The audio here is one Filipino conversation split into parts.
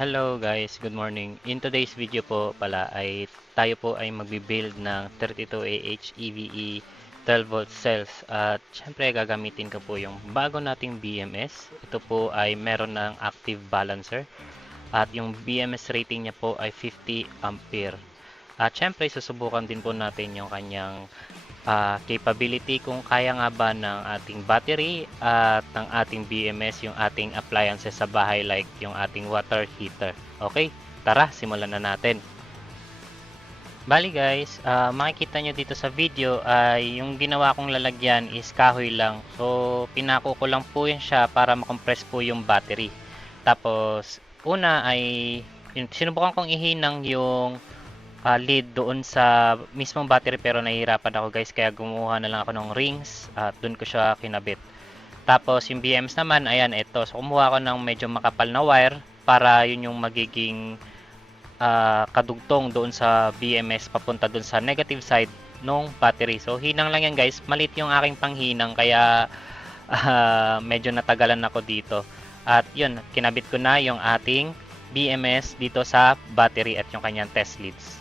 Hello guys, good morning. In today's video po pala ay tayo po ay magbi-build ng 32AH EVE 12 volt cells at syempre gagamitin ko po yung bago nating BMS. Ito po ay meron ng active balancer at yung BMS rating niya po ay 50 ampere. At syempre susubukan din po natin yung kanyang capability kung kaya nga ba ng ating battery at ng ating BMS yung ating appliances sa bahay like yung ating water heater. Okay, tara simulan na natin. Bali guys, makikita nyo dito sa video ay yung ginawa kong lalagyan is kahoy lang. So pinako ko lang po yun siya para makompress po yung battery. Tapos una ay sinubukan kong ihinang yung lead doon sa mismong battery pero nahihirapan ako guys kaya gumawa na lang ako ng rings at doon ko siya kinabit. Tapos yung BMS naman, ayan ito. So kumuha ako ng medyo makapal na wire para yun yung magiging kadugtong doon sa BMS papunta doon sa negative side nung battery. So hinang lang yan guys. Malit yung aking panghinang kaya medyo natagalan ako dito. At yun, kinabit ko na yung ating BMS dito sa battery at yung kanyang test leads.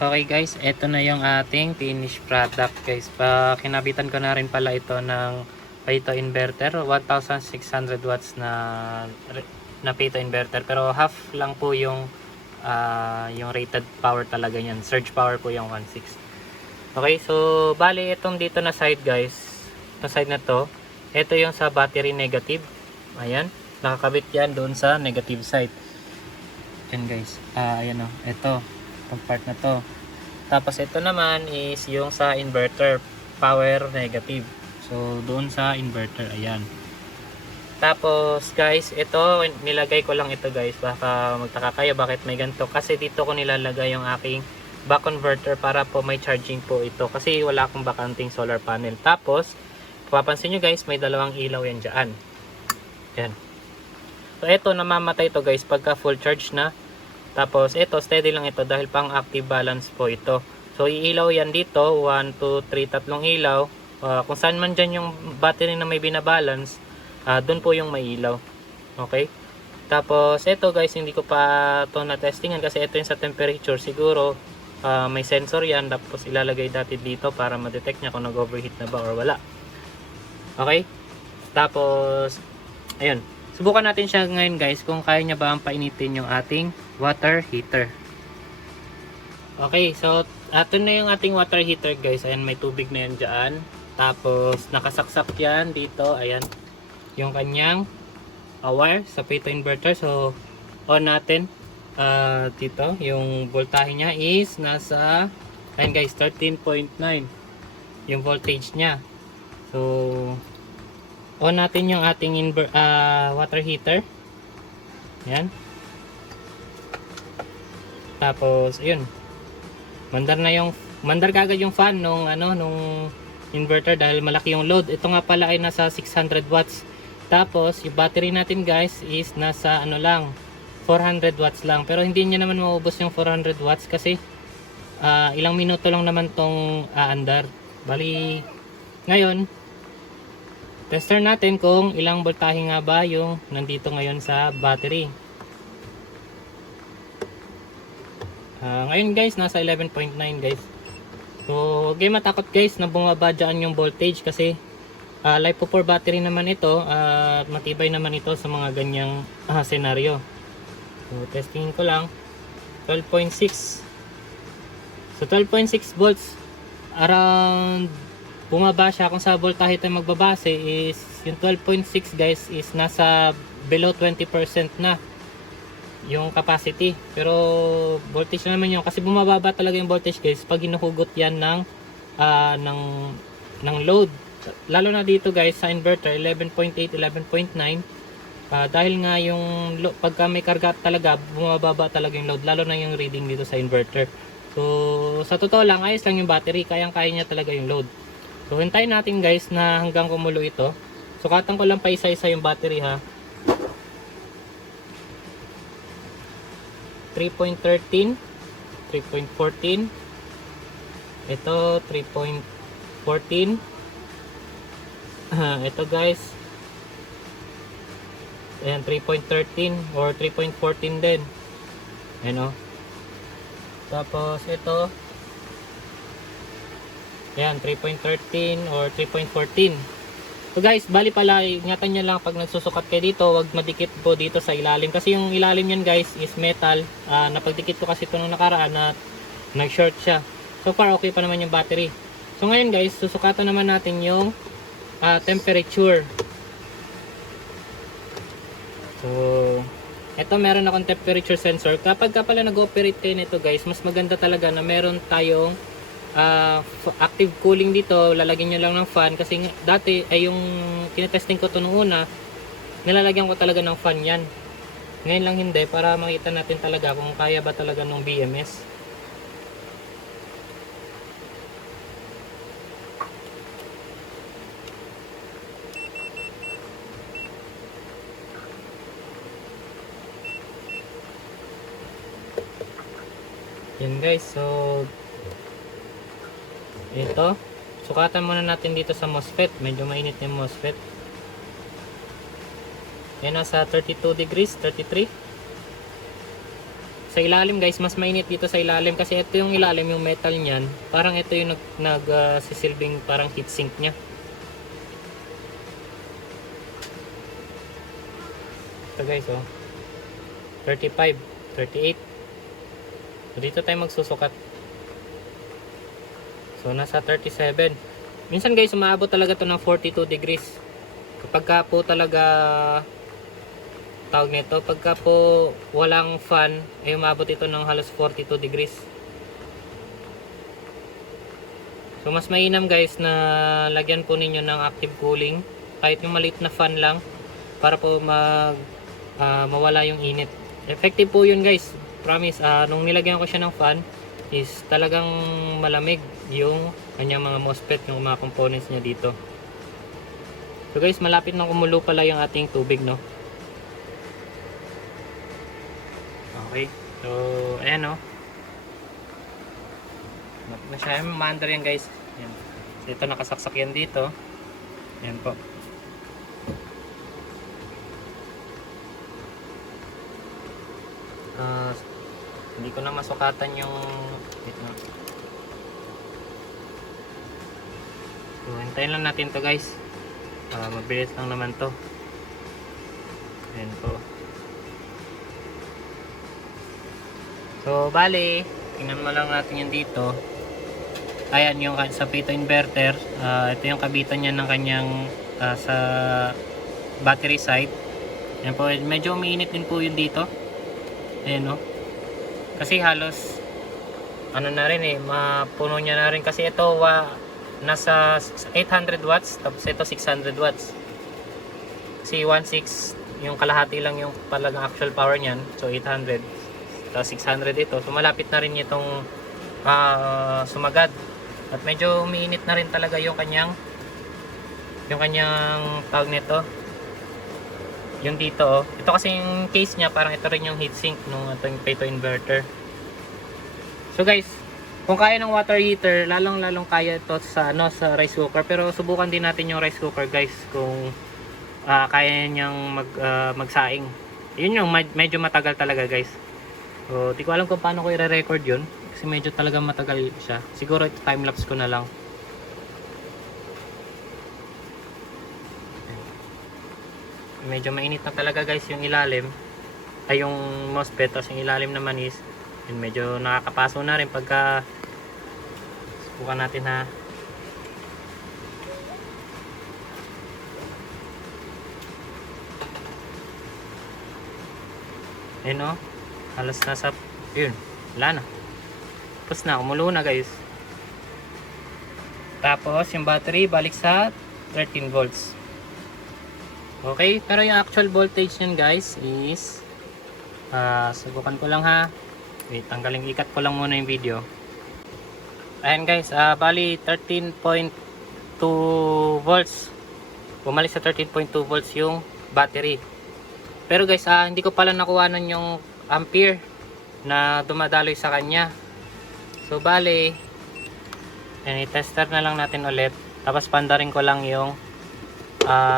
Okay guys, ito na yung ating finished product guys. Kinabitan ko na rin pala ito ng Pareto inverter, 1600 watts na Pareto inverter, pero half lang po yung rated power talaga niyan. Surge power po yung 1.6. Okay, so bali itong dito na side guys, na side na to, ito yung sa battery negative. Ayan, nakakabit yan doon sa negative side. Yan guys, ayan o, ito itong part na to. Tapos ito naman is yung sa inverter, power negative. So doon sa inverter, ayan. Tapos guys, ito nilagay ko lang ito guys. Baka magtaka kayo bakit may ganito. Kasi dito ko nilalagay yung aking back converter para po may charging po ito. Kasi wala akong bakanting solar panel. Tapos, papansin nyo guys, may dalawang ilaw yan dyan. Yan. So ito, namamatay to guys pagka full charge na. Tapos ito, steady lang ito dahil pang active balance po ito. So iilaw yan dito, 1, 2, 3, tatlong ilaw. Kung saan man dyan yung battery na may binabalance, doon po yung may ilaw. Okay? Tapos ito guys, hindi ko pa ito na-testingan kasi ito yung sa temperature. Siguro may sensor yan, tapos ilalagay dati dito para ma-detect niya kung nag-overheat na ba or wala. Okay? Tapos, ayun. Subukan natin siya ngayon guys kung kaya niya ba ang painitin yung ating water heater. Okay, so ito na yung ating water heater guys. Ayan, may tubig na yan dyan. Tapos nakasaksak yan dito. Ayan, yung kanyang wire sa Pareto inverter. So on natin dito. Yung voltahe niya is nasa, ayan guys, 13.9 yung voltage niya. So on natin yung ating water heater. Yan. Tapos ayun, mandar kagad yung fan nung inverter dahil malaki yung load. Ito nga pala ay nasa 600 watts. Tapos yung battery natin guys is nasa lang 400 watts lang. Pero hindi niya naman maubos yung 400 watts kasi ilang minuto lang naman tong aandar. Bali ngayon, tester natin kung ilang voltahe nga ba yung nandito ngayon sa battery. Ngayon guys, nasa 11.9 guys. So, huwag kayo matakot guys na bumaba dyan yung voltage kasi LiFePO4 battery naman ito. Matibay naman ito sa mga ganyang senaryo. So, testingin ko lang. 12.6. So, 12.6 volts. Around bumaba siya. Kung sa voltahe tayo magbabase is yung 12.6 guys is nasa below 20% na yung capacity. Pero voltage na naman yun kasi bumababa talaga yung voltage guys pag hinuhugot yan ng load. Lalo na dito guys sa inverter 11.8, 11.9 dahil nga yung pagka may karga talaga bumababa talaga yung load, lalo na yung reading dito sa inverter. So sa totoo lang ayos lang yung battery, kayang-kaya niya talaga yung load. So hintayin natin guys na hanggang kumulo ito. Sukatan ko lang pa isa-isa yung battery ha. 3.13, 3.14, ito 3.14, ito guys Ayan, 3.13 or 3.14 din. Ayan o. Tapos ito, ayan, 3.13 or 3.14. So guys, bali pala, ingatan nyo lang pag nagsusukat kayo dito, wag madikit po dito sa ilalim. Kasi yung ilalim yan guys is metal. Napagdikit ko kasi ito nung nakaraan na nag-short siya. So far, okay pa naman yung battery. So ngayon guys, susukatan naman natin yung temperature. So, ito meron akong temperature sensor. Kapag ka pala nag-operate kayo nito guys, mas maganda talaga na meron tayong active cooling dito. Lalagyan nyo lang ng fan kasi dati ay yung tinetesting ko ito nung una, nilalagyan ko talaga ng fan yan. Ngayon lang hindi, para makita natin talaga kung kaya ba talaga ng BMS. Yan guys, so ito, sukatan muna natin dito sa MOSFET. Medyo mainit yung MOSFET. Yan, nasa 32 degrees, 33. Sa ilalim guys, mas mainit dito sa ilalim kasi ito yung ilalim, yung metal niyan. Parang ito yung sisilbing parang heatsink niya. Ito guys, oh. 35, 38. So dito tayo magsusukat. So nasa 37. Minsan guys, umaabot talaga to ng 42 degrees. Kapag ka po talaga tawag nito, pagka po walang fan, ay umabot ito ng halos 42 degrees. So mas mainam guys na lagyan po ninyo ng active cooling, kahit yung maliit na fan lang, para po mawala yung init. Effective po yun guys, promise. Nung nilagyan ko siya ng fan is talagang malamig yung kanyang mga MOSFET, yung mga components niya dito. So guys, malapit na kumulo pala yung ating tubig, no? Okay, so ayan, no? Masyadong maandar yan guys. Ayan. So ito, nakasaksak yan dito. Ayan po. Hindi ko na masukatan yung so hintayin lang natin to guys. Mabilis lang naman to. Ayan po. So bali, tingnan mo lang natin yung dito. Ayan yung sa pito inverter. Ito yung kabitan niya ng kanyang sa battery side. Ayan po, medyo umiinit din po yun dito. Ayan, no? Kasi halos ano na rin mapuno niya na rin kasi ito nasa 800 watts tapos ito 600 watts. Kasi 1.6 yung kalahati lang yung talagang actual power niyan. So 800 tapos 600 ito. So malapit na rin itong sumagad. At medyo umiinit na rin talaga yung kanyang tawag nito. Yung dito, oh. Ito kasi yung case niya, parang ito rin yung heatsink nung ating pito inverter. So guys, kung kaya ng water heater, lalong kaya ito sa rice cooker. Pero subukan din natin yung rice cooker guys, kung kaya niyang magsaing. Yun yung medyo matagal talaga guys. So di ko alam kung paano ko i-record yun, kasi medyo talaga matagal siya. Siguro ito time lapse ko na lang. Medyo mainit na talaga guys yung ilalim, ay yung MOSFET. Tapos yung ilalim naman is yun, medyo nakakapaso na rin pagka subukan natin, ha. Ayun, oh, halos nasa yun, wala na, tapos na, umulo na guys. Tapos yung battery balik sa 13 volts. Okay, pero yung actual voltage nyan guys is subukan ko lang, ha. Wait, tanggalin, ikat ko lang muna yung video. Ayan guys, bali 13.2 volts. Bumalik sa 13.2 volts yung battery. Pero guys, hindi ko pala nakuhanan yung ampere na dumadaloy sa kanya. So bali, i-tester na lang natin ulit. Tapos pandarin ko lang yung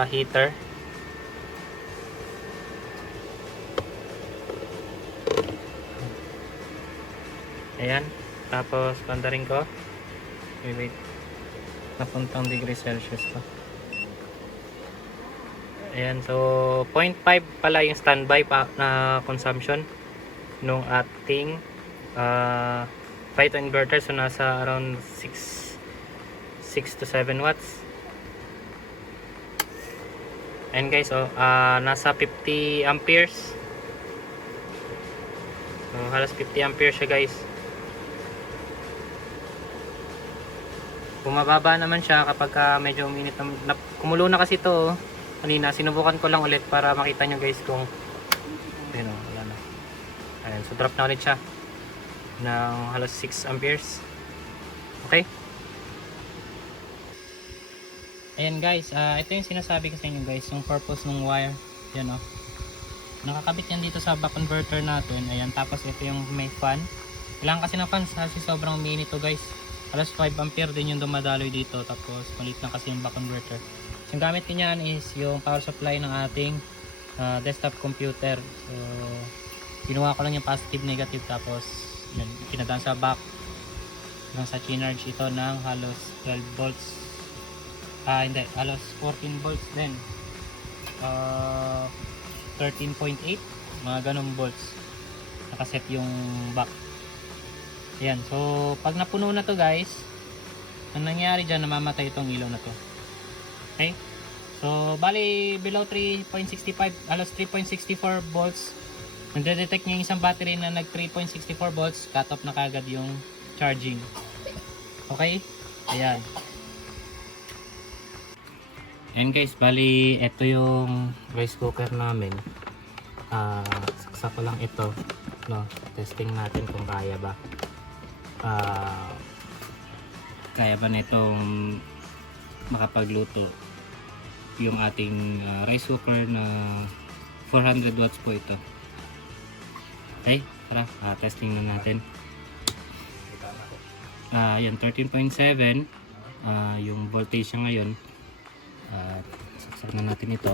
heater. Ayan. Tapos, pandarin ko. Wait. Napuntang degree Celsius to. Ayan. So, 0.5 pala yung standby pa na consumption nung ating Python inverter. So, nasa around 6 to 7 watts. And guys, nasa 50 amperes. So, halos 50 amperes siya guys. Bumababa naman siya kapag medyo uminit. Kumulo na kasi ito. Kanina, sinubukan ko lang ulit para makita nyo guys kung ayun, wala na. Ayan, so drop na ulit siya ng halos 6 amperes. Okay? Ayan guys, ito yung sinasabi ko sa inyo guys, yung purpose ng wire. Yan nakakabit yan dito sa back converter natin. Ayan, tapos ito yung may fan. Kailangan kasi ng fan kasi sobrang uminit to guys. Halos 5 ampere din yung dumadaloy dito. Tapos maliit lang kasi yung back converter. So, yung gamit niyan is yung power supply ng ating desktop computer. So ginawa ko lang yung positive negative, tapos yun, pinadaan sa back hanggang sa chinarge ito ng halos 12 volts. Hindi, halos 14 volts din. 13.8, mga ganong volts. Nakaset yung back. Ayan, so pag napuno na to guys, ang nangyari dyan, namamatay itong ilaw na to. Okay? So, bali below 3.65, halos 3.64 volts. Nagde-detect niya yung isang battery na nag 3.64 volts, cut off na kagad yung charging. Okay? Ayan. Ayan guys, bali ito yung rice cooker namin. Saksa ko lang ito, no? Testing natin kung kaya ba. Kaya ba nitong makapagluto yung ating rice cooker na 400 watts po ito. Okay, tara, testing na natin. Yan, 13.7 yung voltage niya ngayon. Saksak na natin ito.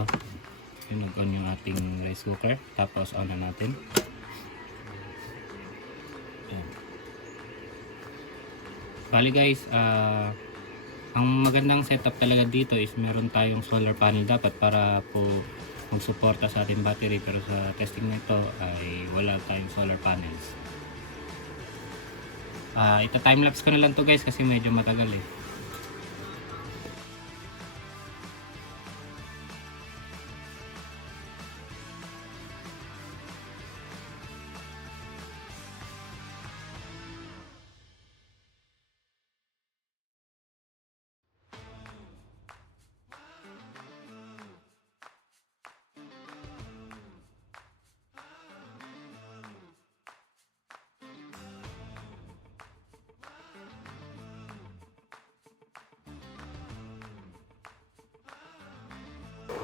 Yun, nag-on yung ating rice cooker. Tapos on na natin. Yan. Bali guys, ang magandang setup talaga dito is meron tayong solar panel dapat para po magsuporta sa ating battery, pero sa testing nito ay wala tayong solar panels. Ito time-lapse ko na lang to guys kasi medyo matagal eh.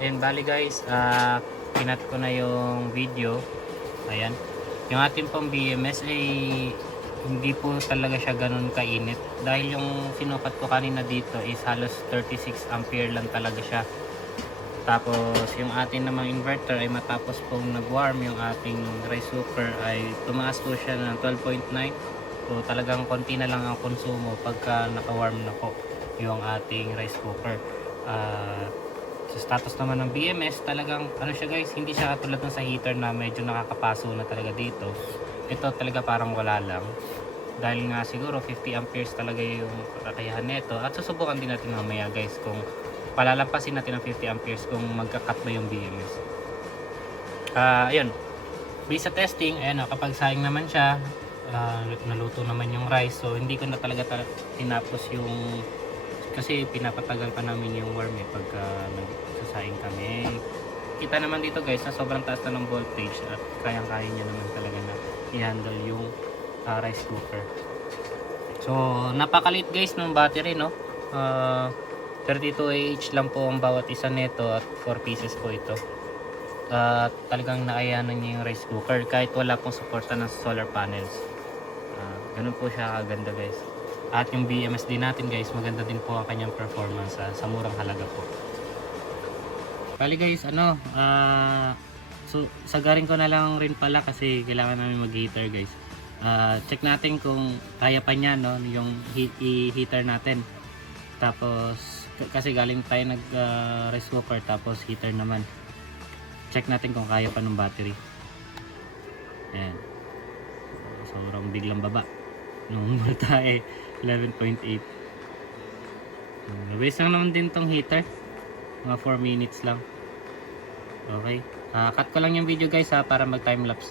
And bali guys, pinat ko na yung video. Ayan. Yung ating pang BMS ay hindi po talaga siya ganun kainit. Dahil yung sinukat ko kanina dito is halos 36 ampere lang talaga siya. Tapos yung ating namang inverter ay matapos pong nag-warm yung ating rice cooker ay tumaas po siya ng 12.9. So talagang konti na lang ang konsumo pagka naka-warm na po yung ating rice cooker. Sa status naman ng BMS, talagang ano siya guys, hindi siya katulad ng sa heater na medyo nakakapaso na talaga dito. Ito talaga parang wala lang. Dahil nga siguro 50 amperes talaga yung kakayahan nito. At susubukan din natin mamaya guys kung palalampasin natin ang 50 amperes kung magka-cut ba yung BMS. Ayun. Based sa testing, ayan, kapag sayang naman siya, naluto naman yung rice. So hindi ko na talaga tinapos yung, kasi pinapatagal pa namin yung warm pagka nagsasayang kami. Kita naman dito guys na sobrang taas na ng voltage at kayang-kaya niya naman talaga na i-handle yung rice cooker. So napakalit guys ng battery, no? 32Ah lang po ang bawat isa nito at 4 pieces po ito. Talagang nakayanan niya yung rice cooker kahit wala pong suporta ng solar panels. Ganun po siya kaganda guys. At yung BMS din natin guys, maganda din po ang kanyang performance sa murang halaga po. Bali guys, so sagarin ko na lang rin pala kasi kailangan namin mag-heater guys. Check natin kung kaya pa niya, no, yung heater natin. Tapos kasi galing tayo nag rice cooker tapos heater naman. Check natin kung kaya pa ng battery. Ayan. Sobrang biglang baba. Nung voltahe 11.8. Waste lang naman din tong heater. Mga 4 minutes lang. Okay. Cut ko lang yung video guys para mag time lapse.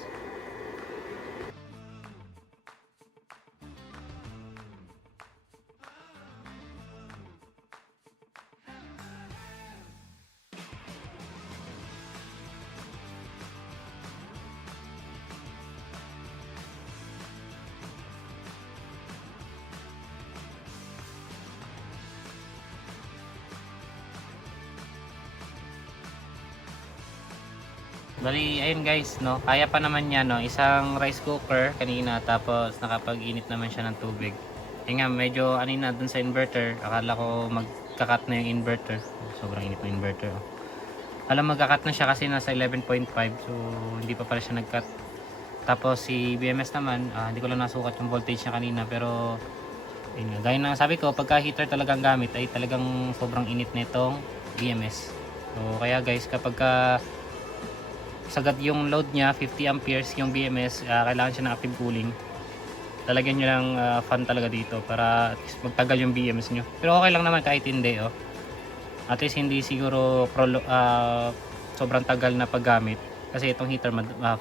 Bali, ayun guys, no, kaya pa naman niya, no, isang rice cooker kanina, tapos nakapag-init naman siya ng tubig. Eh nga, medyo anina dun sa inverter, akala ko magkakat na yung inverter. Sobrang init ng inverter. Oh. Alam, magkakat na siya kasi nasa 11.5, so hindi pa pala siya nagkat. Tapos si BMS naman, hindi ko lang nasukat yung voltage niya kanina, pero ayun nga, gaya na sabi ko, pagka heater talagang gamit ay talagang sobrang init nitong BMS. So kaya guys, kapag sagad yung load niya 50 amperes yung BMS, kailangan siya ng active cooling. Talagyan nyo lang fan talaga dito para at least magtagal yung BMS nyo, pero okay lang naman kahit hindi. At least hindi siguro sobrang tagal na paggamit kasi itong heater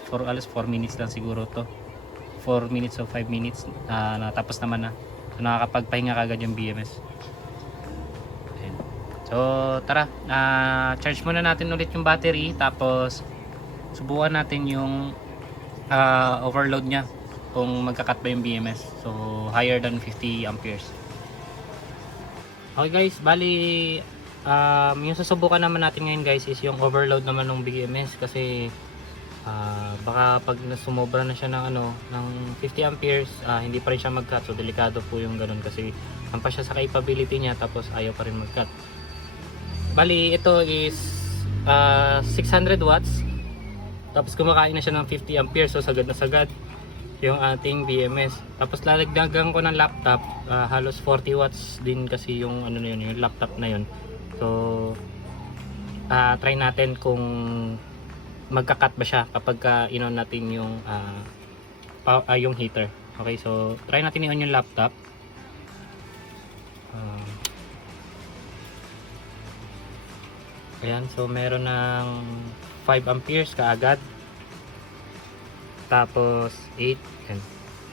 for alas 4 minutes lang siguro to, 4 minutes o 5 minutes natapos naman na. So nakakapagpahinga kagad yung BMS. Ayan. So tara, charge muna natin ulit yung battery, tapos subukan natin yung overload nya kung magkakat ba yung BMS. So higher than 50 amperes. Okay guys, bali yung susubukan naman natin ngayon guys is yung overload naman ng BMS, kasi baka pag sumobra na siya ng ng 50 amperes, hindi pa rin siya mag-cut. So delikado po yung ganun kasi lampas siya sa capability niya tapos ayaw pa rin mag-cut. Bali ito is 600 watts. Tapos kumakain na siya ng 50 amperes, so sagad na sagad yung ating BMS. Tapos lalagdagan ko ng laptop, halos 40 watts din kasi yung yung laptop na yun. So try natin kung magka-cut ba siya kapag in-on natin yung heater. Okay, so try natin i-on yung laptop. Ayan, so meron ng 5 amperes kaagad, tapos 8. Yan.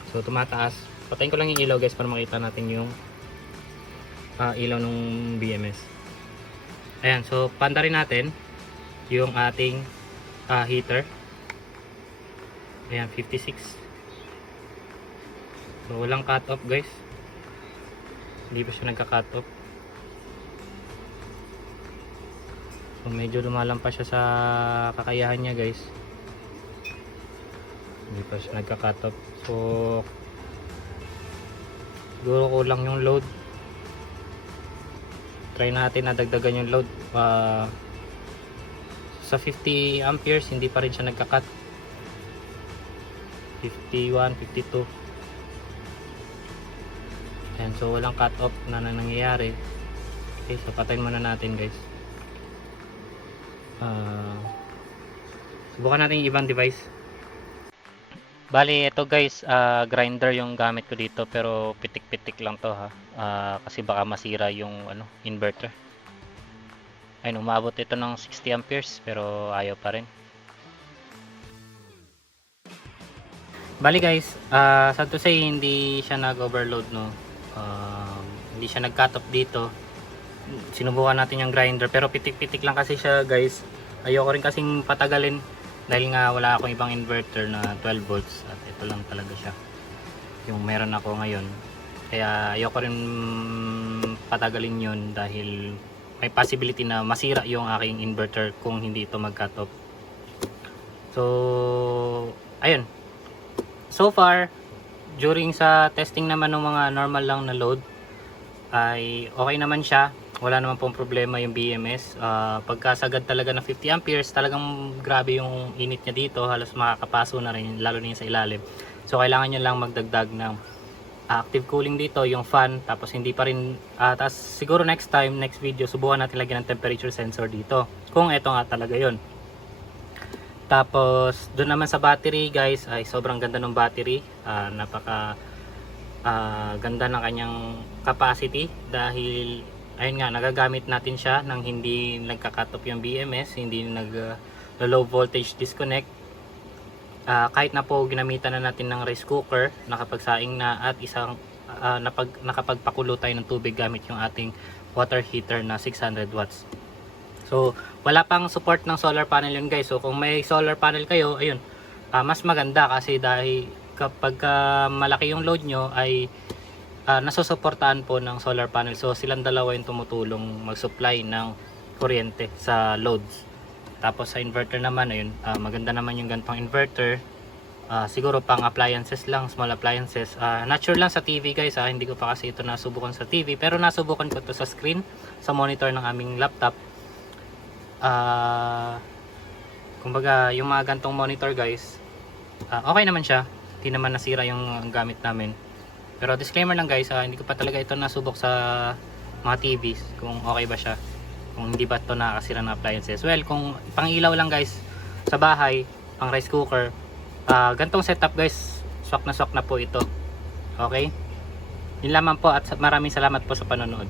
So tumataas. Patayin ko lang yung ilaw guys para makita natin yung ilaw ng BMS. Ayan, so panda rin natin yung ating heater. Ayan, 56. So walang cut off guys, hindi pa siya nagka-cut off. So medyo lumalampas siya sa kakayahan niya guys, hindi pa siya nagka-cut off. So siguro kulang yung load. Try natin na dagdagan yung load. Sa 50 amperes hindi pa rin siya nagka-cut. 51, 52. Ayan, so walang cut off na nangyayari. Okay, so patayin muna natin guys. Subukan natin yung ibang device. Bali ito guys, grinder yung gamit ko dito, pero pitik-pitik lang to ha. Kasi baka masira yung inverter. Ayun, umabot ito ng 60 amperes pero ayaw pa rin. Bali guys, sad to say hindi siya nag-overload, no. Hindi siya nag-cut off dito. Sinubukan natin yung grinder pero pitik-pitik lang kasi siya guys. Ayoko rin kasing patagalin dahil nga wala akong ibang inverter na 12 volts at ito lang talaga siya yung meron ako ngayon. Kaya ayoko rin patagalin yun dahil may possibility na masira yung aking inverter kung hindi ito mag-cut off. So ayun, so far during sa testing naman ng mga normal lang na load ay okay naman siya. wala naman pong problema yung BMS. Pagkasagad talaga ng 50 amperes, talagang grabe yung init niya dito, halos makakapaso na rin, lalo na yung sa ilalim. So kailangan nyo lang magdagdag ng active cooling dito, yung fan, tapos hindi pa rin, tapos siguro next video, subukan natin lagyan ng temperature sensor dito, kung eto nga talaga yon. Tapos doon naman sa battery guys, ay sobrang ganda ng battery, napaka ganda ng kanyang capacity, dahil ayun nga, nagagamit natin siya nang hindi nagka-cut off yung BMS, hindi low voltage disconnect. Kahit na po ginamitan na natin ng rice cooker, nakapagsaing na, at isang nakapagpakulo tayo ng tubig gamit yung ating water heater na 600 watts. So wala pang support ng solar panel yun guys. So kung may solar panel kayo, ayun, mas maganda, kasi dahil kapag malaki yung load nyo ay nasusuportahan po ng solar panel. So silang dalawa yung tumutulong mag-supply ng kuryente sa loads. Tapos sa inverter naman, ayun, maganda naman yung gantong inverter. Siguro pang appliances lang, small appliances. Not sure lang sa TV guys, hindi ko pa kasi ito nasubukan sa TV, pero nasubukan ko to sa screen, sa monitor ng aming laptop. Kumbaga yung mga gantong monitor guys, okay naman siya, hindi naman nasira yung gamit namin. Pero disclaimer lang guys, hindi ko pa talaga ito nasubok sa mga TVs kung okay ba siya, kung hindi ba ito nakakasira ng appliances. Well, kung pang ilaw lang guys sa bahay, pang rice cooker, gantong setup guys, swak na po ito. Okay, yun lamang po, at maraming salamat po sa panonood.